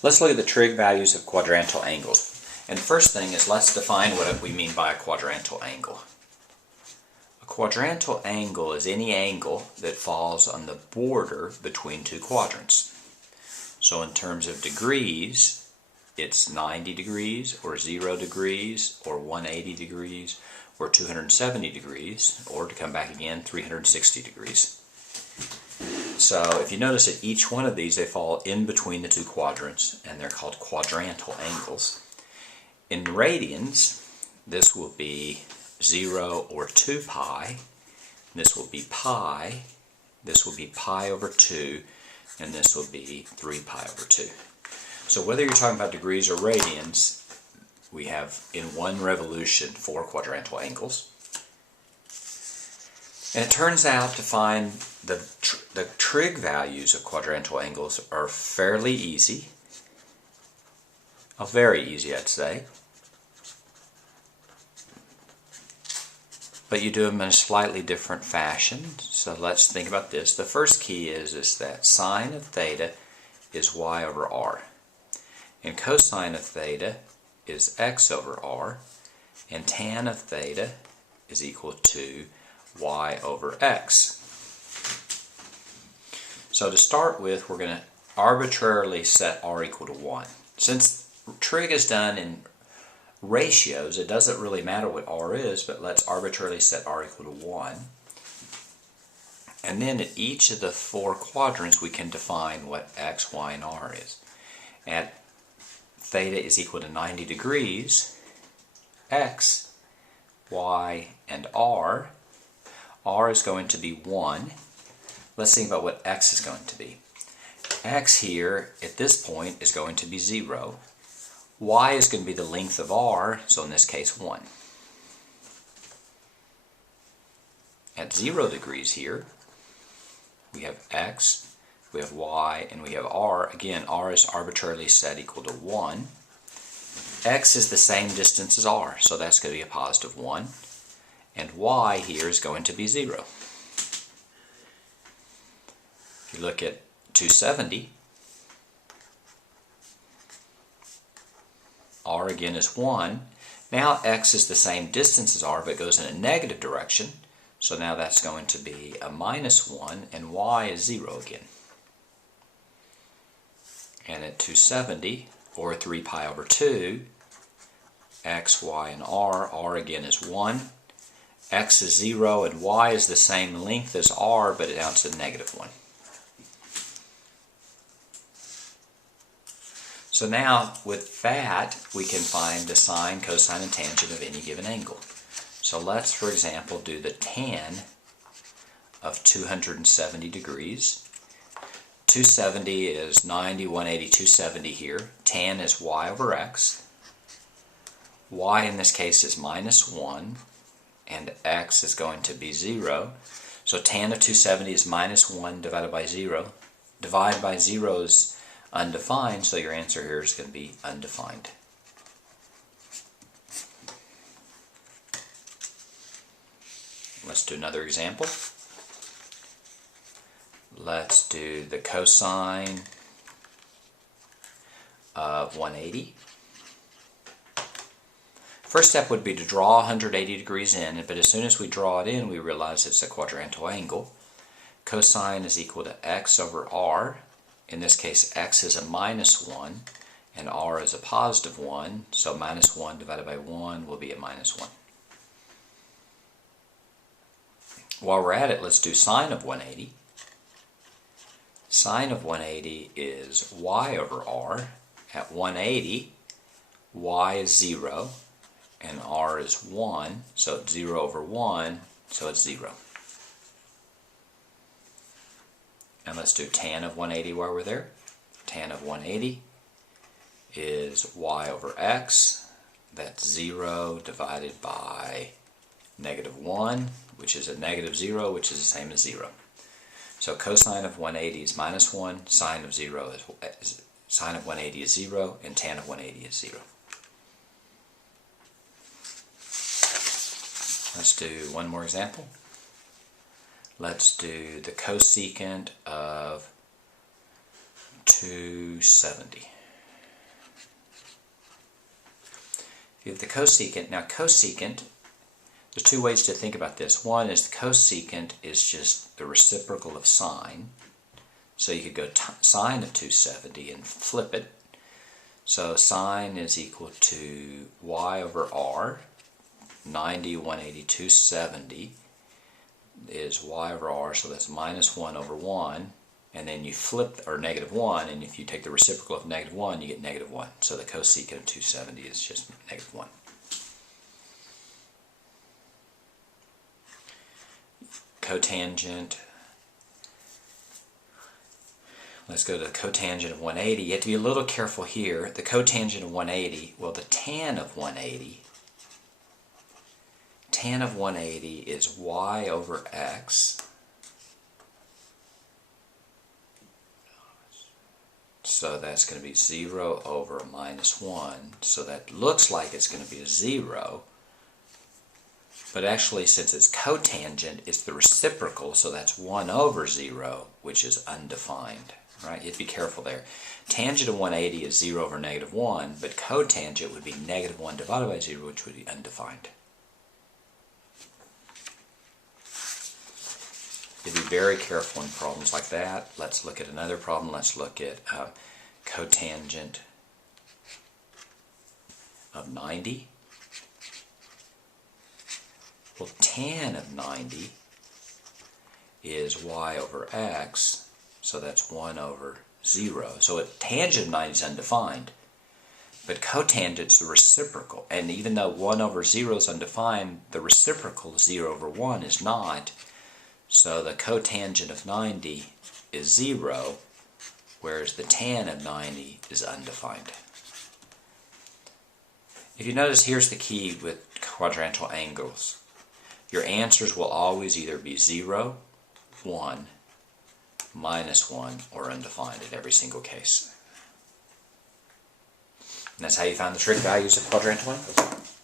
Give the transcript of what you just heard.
Let's look at the trig values of quadrantal angles. And the first thing is let's define what we mean by a quadrantal angle. A quadrantal angle is any angle that falls on the border between two quadrants. So in terms of degrees, it's 90 degrees, or 0 degrees, or 180 degrees, or 270 degrees, or to come back again, 360 degrees. So if you notice at each one of these, they fall in between the two quadrants, and they're called quadrantal angles. In radians, this will be 0 or 2 pi, this will be pi, this will be pi over 2, and this will be 3 pi over 2. So whether you're talking about degrees or radians, we have in one revolution 4 quadrantal angles. And it turns out to find the trig values of quadrantal angles are fairly easy. Very easy, I'd say. But you do them in a slightly different fashion. So let's think about this. The first key is that sine of theta is y over r. And cosine of theta is x over r. And tan of theta is equal to y over x. So to start with, we're going to arbitrarily set r equal to 1. Since trig is done in ratios, it doesn't really matter what r is, but let's arbitrarily set r equal to 1. And then at each of the 4 quadrants, we can define what x, y, and r is. At theta is equal to 90 degrees, x, y, and r is going to be 1. Let's think about what x is going to be. X here, at this point, is going to be 0. Y is going to be the length of r, so in this case 1. At 0 degrees here, we have x, we have y, and we have r. Again, r is arbitrarily set equal to 1. X is the same distance as r, so that's going to be a positive 1. And y here is going to be 0. If you look at 270, r again is 1. Now x is the same distance as r, but goes in a negative direction. So now that's going to be a minus 1, and y is 0 again. And at 270, or 3 pi over 2, x, y, and r again is 1. X is 0, and y is the same length as r, but now it's a negative 1. So now, with that, we can find the sine, cosine, and tangent of any given angle. So let's, for example, do the tan of 270 degrees. 270 is 90, 180, 270 here. Tan is y over x. Y in this case is minus 1, and x is going to be 0. So tan of 270 is minus 1 divided by 0. Divided by 0 is undefined, so your answer here is going to be undefined. Let's do another example. Let's do the cosine of 180. First step would be to draw 180 degrees in, but as soon as we draw it in, we realize it's a quadrantal angle. Cosine is equal to x over r. In this case, x is a minus 1, and r is a positive 1, so minus 1 divided by 1 will be a minus 1. While we're at it, let's do sine of 180. Sine of 180 is y over r. At 180, y is 0, and r is 1, so it's 0 over 1, so it's 0. And let's do tan of 180 while we're there. Tan of 180 is y over x. That's 0 divided by negative 1, which is a negative 0, which is the same as 0. So cosine of 180 is minus 1, sine of 180 is 0, and tan of 180 is 0. Let's do one more example. Let's do the cosecant of 270. You have the cosecant. Now cosecant, there's two ways to think about this. One is the cosecant is just the reciprocal of sine. So you could go sine of 270 and flip it. So sine is equal to y over r. 90, 180, 270 is y over r, so that's minus 1 over 1. And then you flip, or negative 1, and if you take the reciprocal of negative 1, you get negative 1. So the cosecant of 270 is just negative 1. Cotangent. Let's go to the cotangent of 180. You have to be a little careful here. The cotangent of 180, well, the tan of 180, tan of 180 is y over x. So that's going to be 0 over minus 1. So that looks like it's going to be a 0. But actually, since it's cotangent, it's the reciprocal, so that's 1 over 0, which is undefined. Right? You have to be careful there. Tangent of 180 is 0 over negative 1, but cotangent would be negative 1 divided by 0, which would be undefined. You have to be very careful in problems like that. Let's look at another problem. Let's look at cotangent of 90. Well, tan of 90 is y over x, so that's 1 over 0. So tangent of 90 is undefined, but cotangent is the reciprocal. And even though 1 over 0 is undefined, the reciprocal 0 over 1 is not. So the cotangent of 90 is 0, whereas the tan of 90 is undefined. If you notice, here's the key with quadrantal angles. Your answers will always either be 0, 1, minus 1, or undefined in every single case. And that's how you find the trig values of quadrantal angles.